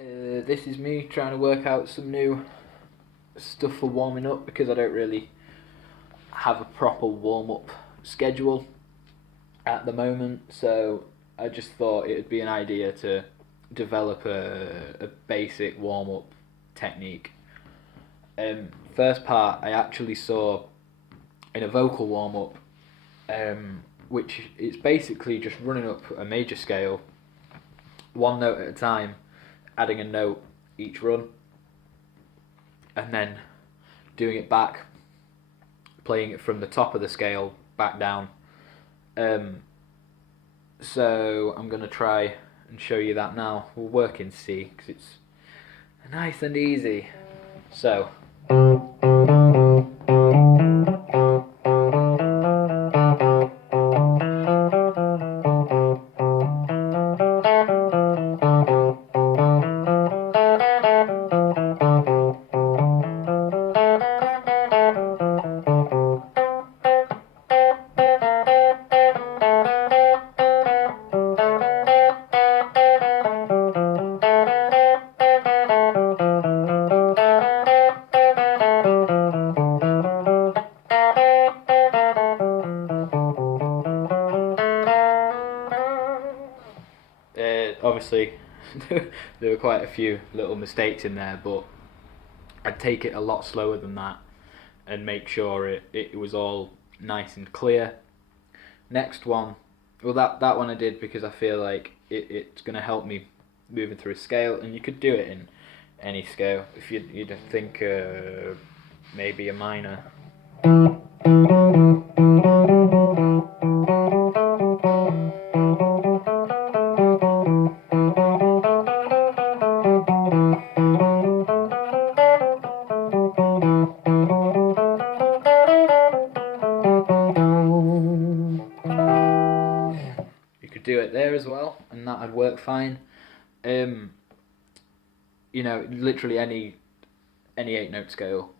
This is me trying to work out some new stuff for warming up because I don't really have a proper warm up schedule at the moment, so I just thought it would be an idea to develop a basic warm up technique. First part I actually saw in a vocal warm up, which is basically just running up a major scale, one note at a time, adding a note each run, and then doing it back, playing it from the top of the scale back down. So I'm going to try and show you that now. We'll work in C because it's nice and easy. So. Obviously, there were quite a few little mistakes in there, but I'd take it a lot slower than that and make sure it was all nice and clear. Next one, well that one I did because I feel like it's going to help me moving through a scale, and you could do it in any scale. If you'd think maybe a minor. Do it there as well, and that'd work fine. Literally any 8-note scale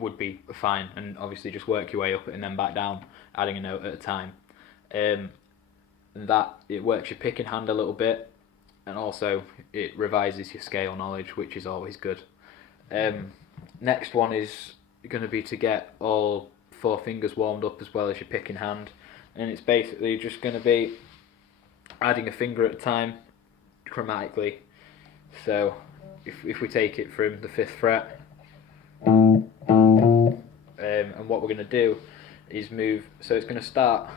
would be fine, and obviously just work your way up and then back down, adding a note at a time. And that it works your picking hand a little bit, and also it revises your scale knowledge, which is always good. Next one is going to be to get all 4 fingers warmed up as well as your picking hand, and it's basically just going to be adding a finger at a time chromatically. So if we take it from the 5th fret, and what we're going to do is move, so it's going to start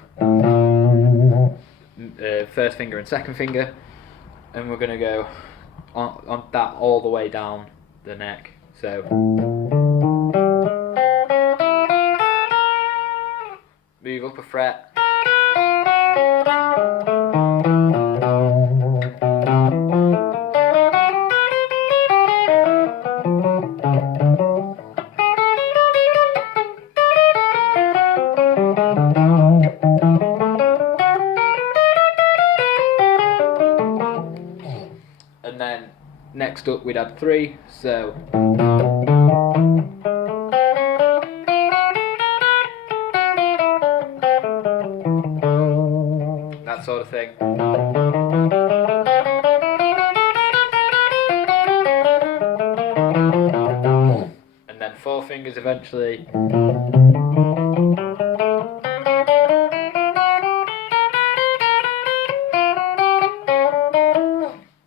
first finger and second finger, and we're going to go on that all the way down the neck. So move up a fret, and then next up we'd add 3, so that sort of thing. And then 4 fingers eventually.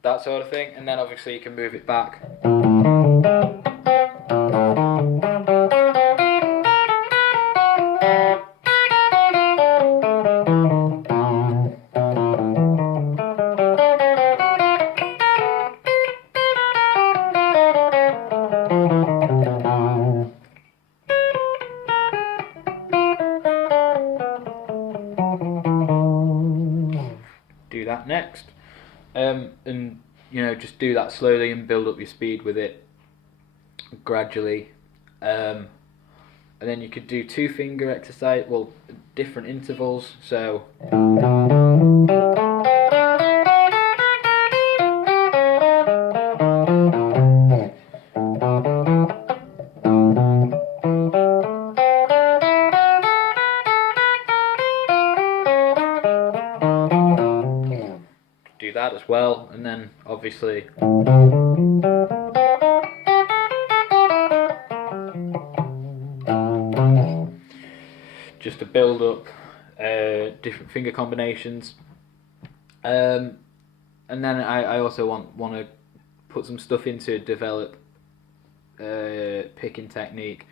That sort of thing, and then obviously you can move it back. Do that next, and just do that slowly and build up your speed with it gradually, and then you could do 2 finger exercise, well, different intervals, so do that as well, and then obviously just to build up different finger combinations, and then I also want to put some stuff into develop picking technique.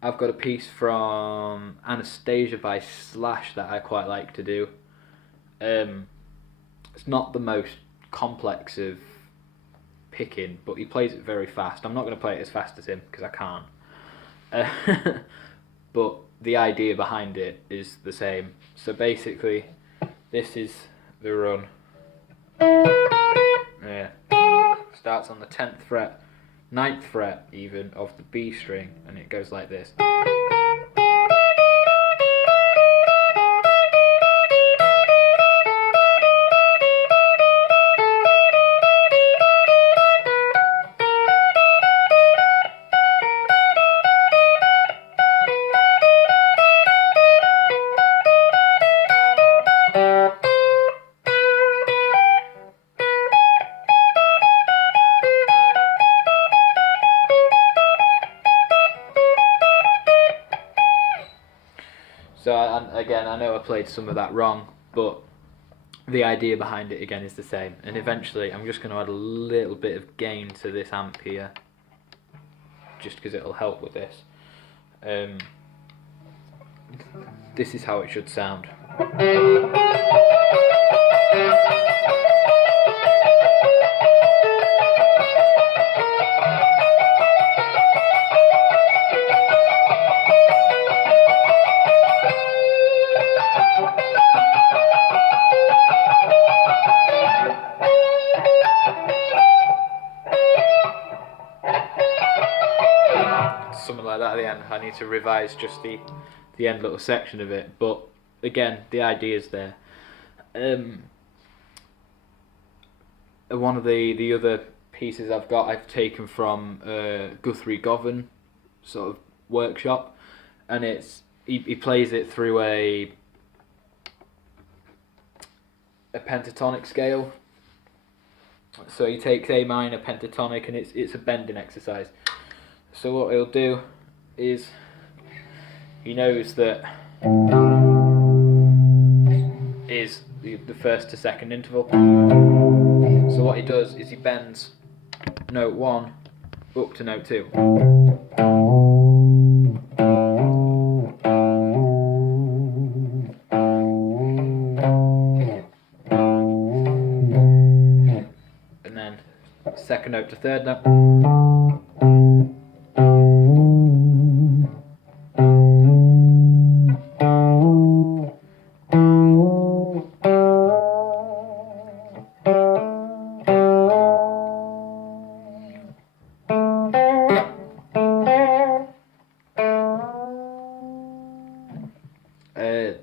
I've got a piece from Anastasia by Slash that I quite like to do. It's not the most complex of picking, but he plays it very fast. I'm not going to play it as fast as him because I can't. But the idea behind it is the same. So basically, this is the run. Yeah. Starts on the 10th fret, 9th fret even, of the B string, and it goes like this. So again, I know I played some of that wrong, but the idea behind it again is the same. And eventually I'm just going to add a little bit of gain to this amp here, just because it'll help with this. This is how it should sound. Something like that at the end. I need to revise just the end little section of it, but again, the idea is there. One of the other pieces I've taken from Guthrie Govan sort of workshop, and he plays it through a pentatonic scale. So he takes A minor pentatonic, and it's a bending exercise. So what he'll do is, he knows that is the first to second interval. So what he does is he bends note 1 up to note 2. And then second note to third note.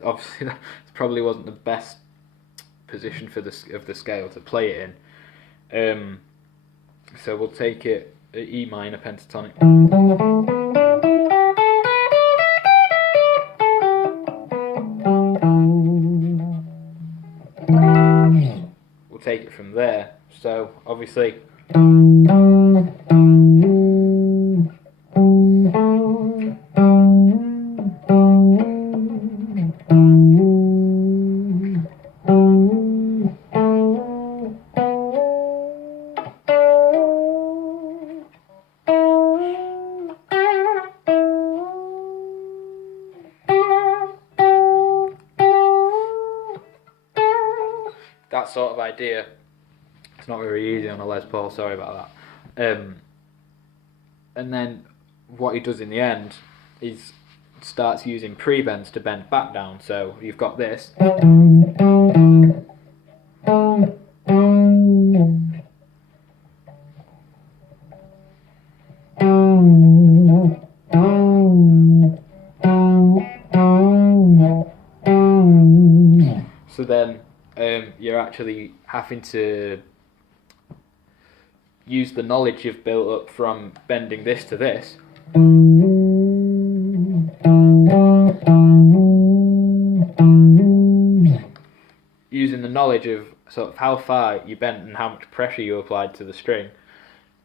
Obviously, that probably wasn't the best position for the scale to play it in. So we'll take it at E minor pentatonic. We'll take it from there. So obviously. That sort of idea. It's not very easy on a Les Paul, sorry about that. And then what he does in the end is starts using pre-bends to bend back down. So you've got this. So then you're actually having to use the knowledge you've built up from bending this to this. Using the knowledge of sort of how far you bent and how much pressure you applied to the string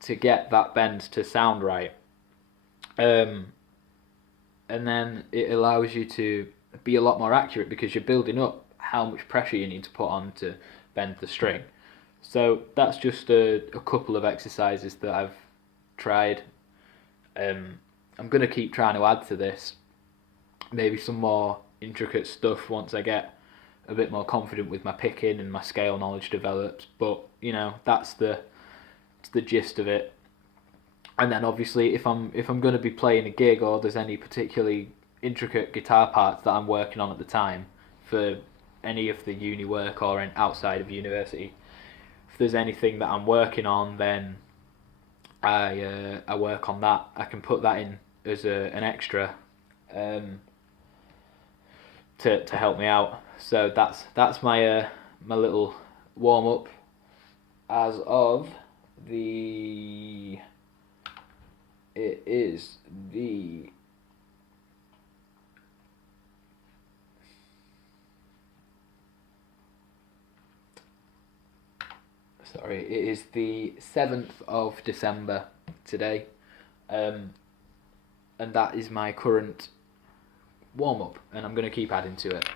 to get that bend to sound right. And then it allows you to be a lot more accurate because you're building up how much pressure you need to put on to bend the string. So that's just a couple of exercises that I've tried. I'm going to keep trying to add to this. Maybe some more intricate stuff once I get a bit more confident with my picking and my scale knowledge develops. But, you know, that's the gist of it. And then obviously if I'm going to be playing a gig or there's any particularly intricate guitar parts that I'm working on at the time for any of the uni work or outside of university, if there's anything that I'm working on, then I work on that. I can put that in as an extra to help me out. So that's my my little warm up as of the. It is the. Sorry, it is the 7th of December today, and that is my current warm up, and I'm going to keep adding to it.